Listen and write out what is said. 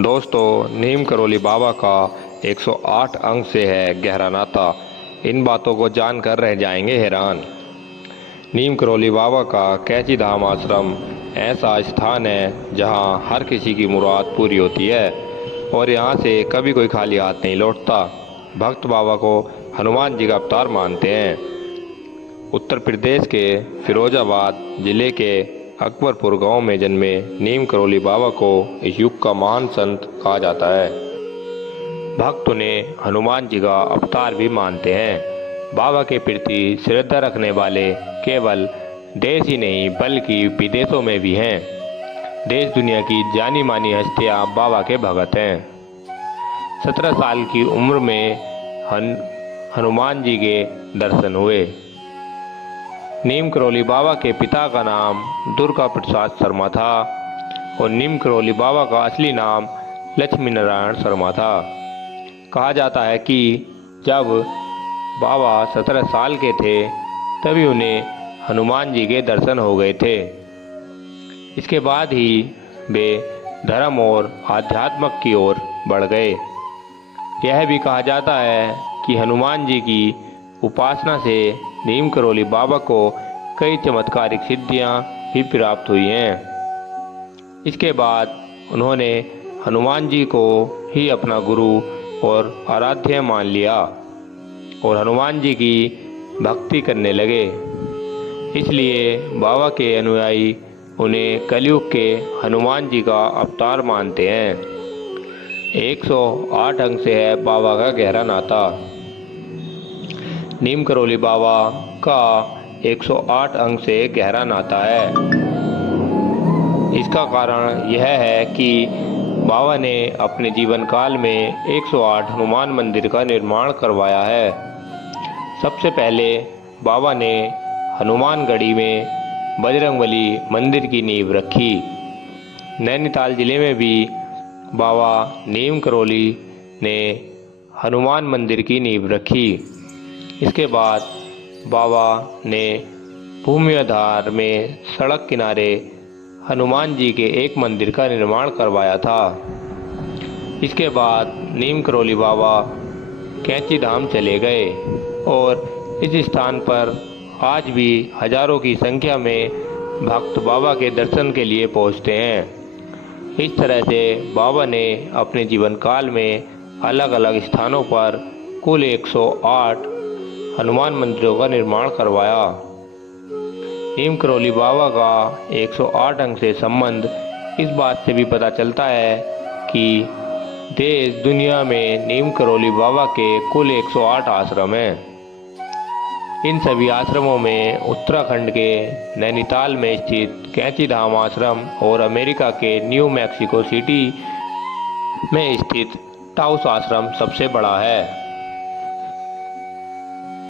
दोस्तों, नीम करोली बाबा का 108 अंक से है गहरा नाता। इन बातों को जानकर रह जाएंगे हैरान। नीम करोली बाबा का कैची धाम आश्रम ऐसा स्थान है जहां हर किसी की मुराद पूरी होती है और यहां से कभी कोई खाली हाथ नहीं लौटता। भक्त बाबा को हनुमान जी का अवतार मानते हैं। उत्तर प्रदेश के फिरोजाबाद जिले के अकबरपुर गांव में जन्मे नीम करोली बाबा को इस युग का महान संत कहा जाता है। भक्त उन्हें हनुमान जी का अवतार भी मानते हैं। बाबा के प्रति श्रद्धा रखने वाले केवल देश ही नहीं बल्कि विदेशों में भी हैं। देश दुनिया की जानी मानी हस्तियां बाबा के भगत हैं। 17 साल की उम्र में हनुमान जी के दर्शन हुए। नीम करोली बाबा के पिता का नाम दुर्गा प्रसाद शर्मा था और नीम करोली बाबा का असली नाम लक्ष्मी नारायण शर्मा था। कहा जाता है कि जब बाबा 17 साल के थे तभी उन्हें हनुमान जी के दर्शन हो गए थे। इसके बाद ही वे धर्म और आध्यात्म की ओर बढ़ गए। यह भी कहा जाता है कि हनुमान जी की उपासना से नीम करोली बाबा को कई चमत्कारिक सिद्धियां भी प्राप्त हुई हैं। इसके बाद उन्होंने हनुमान जी को ही अपना गुरु और आराध्य मान लिया और हनुमान जी की भक्ति करने लगे। इसलिए बाबा के अनुयायी उन्हें कलयुग के हनुमान जी का अवतार मानते हैं। 108 अंक से है बाबा का गहरा नाता। नीम करोली बाबा का 108 अंक से गहरा नाता है। इसका कारण यह है कि बाबा ने अपने जीवन काल में 108 हनुमान मंदिर का निर्माण करवाया है। सबसे पहले बाबा ने हनुमानगढ़ी में बजरंगबली मंदिर की नींव रखी। नैनीताल जिले में भी बाबा नीम करोली ने हनुमान मंदिर की नींव रखी। इसके बाद बाबा ने भूमि आधार में सड़क किनारे हनुमान जी के एक मंदिर का निर्माण करवाया था। इसके बाद नीम करोली बाबा कैची धाम चले गए और इस स्थान पर आज भी हजारों की संख्या में भक्त बाबा के दर्शन के लिए पहुंचते हैं। इस तरह से बाबा ने अपने जीवन काल में अलग अलग स्थानों पर कुल 108 हनुमान मंदिरों का निर्माण करवाया। नीम करोली बाबा का 108 अंक से संबंध इस बात से भी पता चलता है कि देश दुनिया में नीम करोली बाबा के कुल 108 आश्रम हैं। इन सभी आश्रमों में उत्तराखंड के नैनीताल में स्थित कैची धाम आश्रम और अमेरिका के न्यू मैक्सिको सिटी में स्थित टाउस आश्रम सबसे बड़ा है।